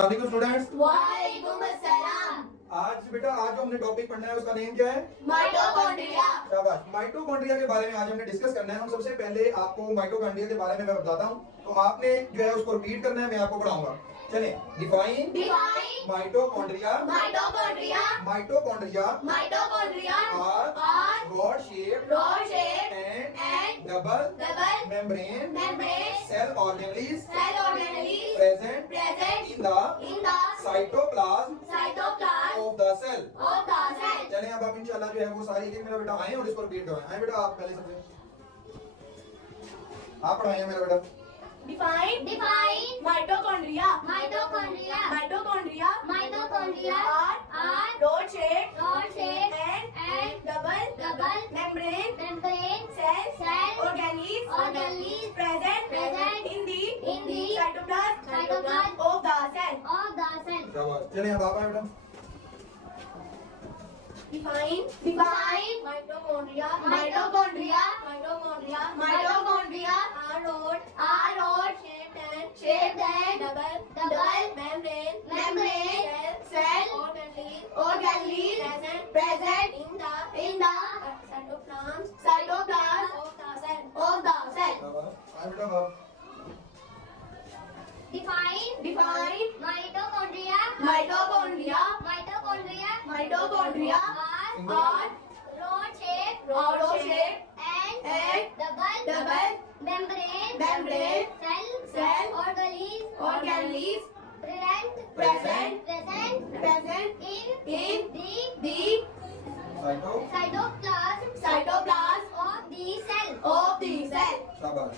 वालेकुम स्टूडेंट्स। वालेकुम अस्सलाम। आज बेटा जो हमने टॉपिक पढ़ना है उसका नेम क्या है? माइटोकॉन्ड्रिया। शाबाश। माइटोकॉन्ड्रिया के बारे में आज हमने डिस्कस करना है। हम सबसे पहले आपको माइटोकॉन्ड्रिया के बारे में मैं बताता हूँ, तो आपने जो है उसको रिपीट करना है, मैं आपको पढ़ाऊंगा। चलिए, define mitochondria. Mitochondria mitochondria mitochondria are rod shape and double membrane membrane cell organelles cell organelles present in in the cytoplasm cytoplasm of the cell. Of the cell. चलें, अब आप इंशाल्लाह जो है वो सारी एक मेरा बेटा आए और इसको रिपीट करवाएं। आए बेटा, आप पहले सबसे आप पढ़ाइए मेरा बेटा। Define mitochondria mitochondria are rod shape and double membrane cell organelles present in the cytoplasm of the cell. शाबाश। चलें, अब आप आए बेटा। Define mitochondria are rod shape and double membrane cell organelles present in the cytoplasm of the cell. शाबाश। आए बेटा आप। Define mitochondria are rod shape and double membrane cell organelles present in the cytoplasm of the cell. शाबाश।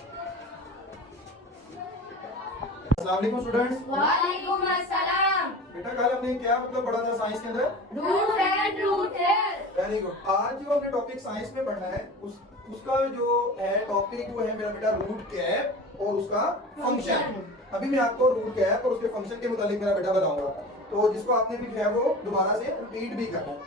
अस्सलाम वालेकुम स्टूडेंट्स। वालेकुम अस्सलाम। बेटा कल हमने क्या मतलब पढ़ा था साइंस के अंदर? रूट है। Very good. आज जो हमने टॉपिक साइंस में पढ़ना है उसका जो है टॉपिक वो है मेरा बेटा रूट कैप और उसका फंक्शन। अभी मैं आपको रूट कैप और उसके फंक्शन के मुतालिक मेरा बेटा बताऊंगा, तो जिसको आपने भी जो है वो दोबारा से रिपीट भी करना है।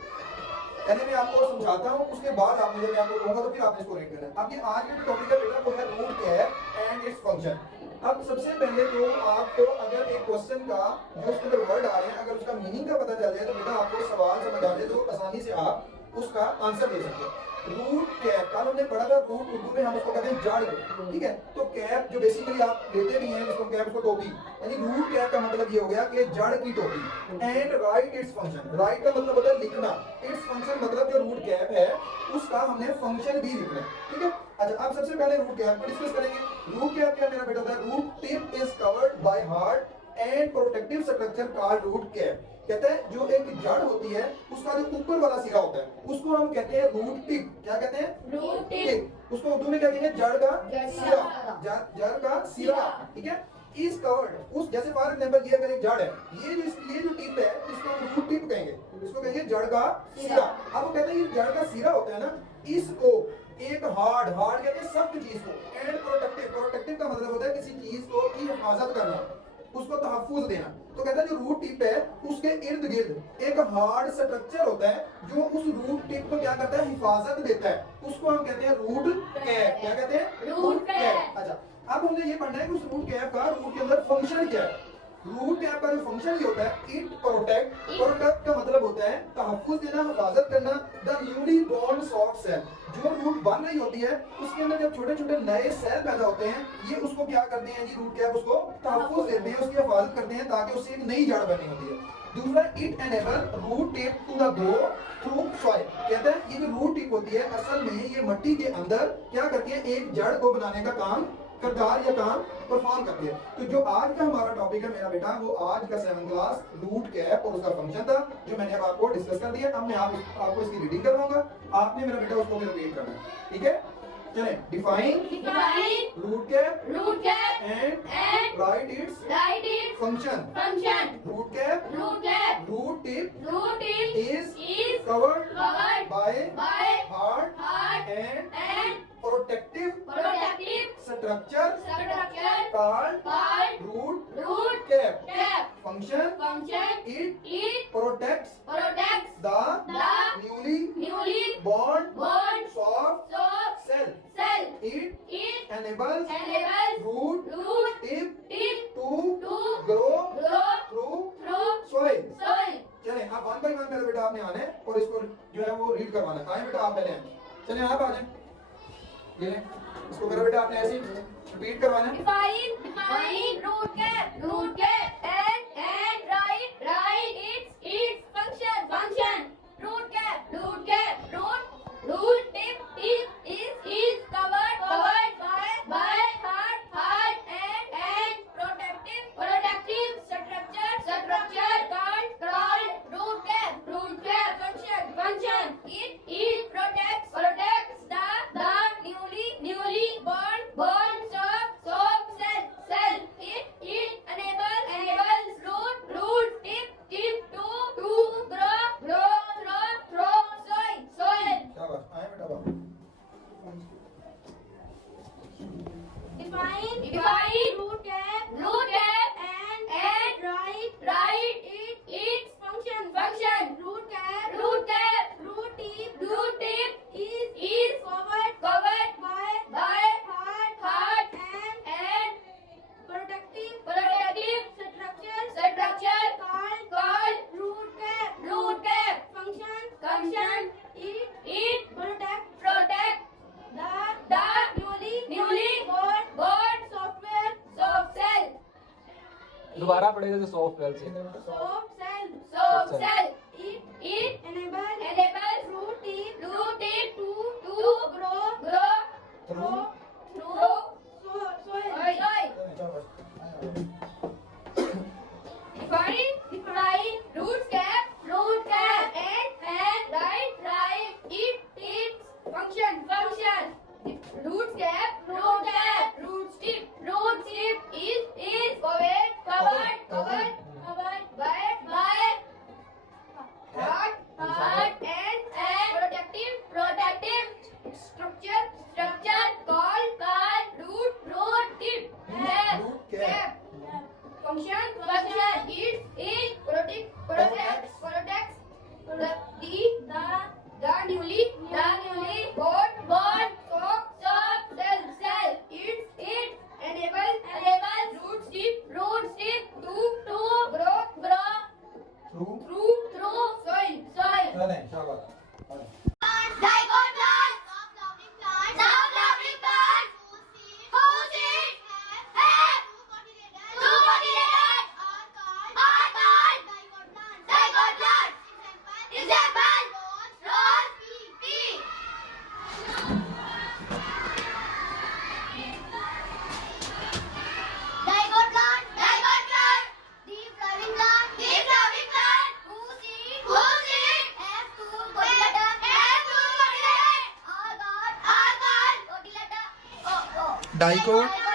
पहले मैं आपको समझाता हूँ, उसके बाद आप मुझे मैं आपको कहूंगा तो फिर आपने इसको रीड करना है। अब ये आज के जो टॉपिक है बेटा वो है root cap and its function. अब सबसे पहले तो आपको अगर एक क्वेश्चन का जो उसके अंदर वर्ड आ रहे हैं अगर उसका मीनिंग का पता चल जाए तो बेटा आपको सवाल समझ आ जाए तो आसानी से आप उसका आंसर दे सकते हैं। रूट कैप कल हमने पढ़ा था, रूट उर्दू में हम उसको कहते हैं जड़, ठीक है। तो कैप जो बेसिकली आप लेते भी हैं जिसको कैप को टोपी, यानी रूट कैप का मतलब ये हो गया कि जड़ की टोपी। And write its function, right का मतलब होता है लिखना, इट्स फंक्शन मतलब जो रूट कैप है उसका हमने फंक्शन भी लिखना है, ठीक है। अच्छा, अब सबसे पहले रूट कैप को डिस्कस करेंगे। रूट कैप क्या मेरा बेटा होता है? Root tip is covered by hard and protective structure called root cap. कहते हैं जो एक जड़ होती है उसका जो ऊपर वाला सिरा होता है उसको हम कहते हैं रूट टिप। क्या कहते हैं? Root tip. उसको उर्दू में क्या कहेंगे? जड़ का सिरा, जड़ का सिरा, ठीक है। इज कवर्ड, उस जैसे फॉर एग्जांपल ये अगर एक जड़ है, ये जो टिप है इसको हम रूट टिप कहेंगे, इसको कहेंगे जड़ का सिरा। अब वो कहते हैं ये जड़ का सिरा होता है ना, इसको एक हार्ड कहते हैं सख्त चीज को, एंड प्रोटेक्टिव का मतलब होता है किसी चीज को की हिफाजत करना, उसको तहफ्फुज देना। तो कहता है जो रूट टिप है उसके इर्द गिर्द एक हार्ड स्ट्रक्चर होता है जो उस रूट टिप को क्या करता है? हिफाजत देता है, उसको हम कहते हैं रूट कैप। क्या कहते हैं? Root cap. अच्छा, अब हमने ये पढ़ना है कि उस रूट कैप का रूट के अंदर फंक्शन क्या है। रूट कैप का जो फंक्शन ये होता है, इट प्रोटेक्ट का मतलब होता है तहफ्फुज देना, हिफाजत करना the newly born soft cell. जो रूट बन रही होती है उसके अंदर जब छोटे छोटे नए सेल पैदा होते हैं ये उसको क्या करते हैं जी? रूट कैप उसको तहफ्फुज देते हैं, उसकी हिफाजत करते हैं ताकि उससे एक नई जड़ बनी होती है। दूसरा, it enable root tip to the grow through soil. कहता है ये जो रूट टिप होती है असल में ये मिट्टी के अंदर क्या करती है? एक जड़ को बनाने का काम करदार या काम परफॉर्म करती है। तो जो आज का हमारा टॉपिक है मेरा बेटा वो आज का 7th क्लास रूट कैप और उसका फंक्शन था जो मैंने अब आपको डिस्कस कर दिया। अब मैं आपको इसकी रीडिंग करवाऊंगा, आपने मेरा बेटा उसको भी रिपीट करना है, ठीक है। चले, define root cap and write its function. Root cap root tip is covered by hard and protective structure called root cap. Function it protects the newly born soft cell. It enables root tip to grow through आपने आना है और इसको जो है वो रीड करवाना है। आए बेटा आप पहले आए, चलिए आप आ जाए, ये लें इसको करो बेटा, आपने ऐसे रिपीट करवाना है। Define root cap and write its function. Root cap root tip is covered by hard and protective structure called root cap function. It protects the newly born soap cell. It enables root tip to grow soil. शाबाश, आए बेटा बाबू। Define root cap and write its function. Root cap root tip is covered by hard and protective structure called root cap function. It protect the newly born soap cell. दोबारा पढ़ेगा तो सॉफ्टवेयर से। Soap cell. It enables root tip to grow soil. Define root cap and write its function. Root cap root tip is covered by hard and protective structure called root tip. Root cap. Function. It protects the newly born soap cell. It enables root tip to grow through soil. चलें, शाबाश, आ जाए। Zygote plant. Self-flowering plant. Whose seeds have two cotyledons are called zygote plants. Example: rose, pea. Zygote plant. Deep flowering plant. Whose seeds have two cotyledons are called cotyledon. Dicot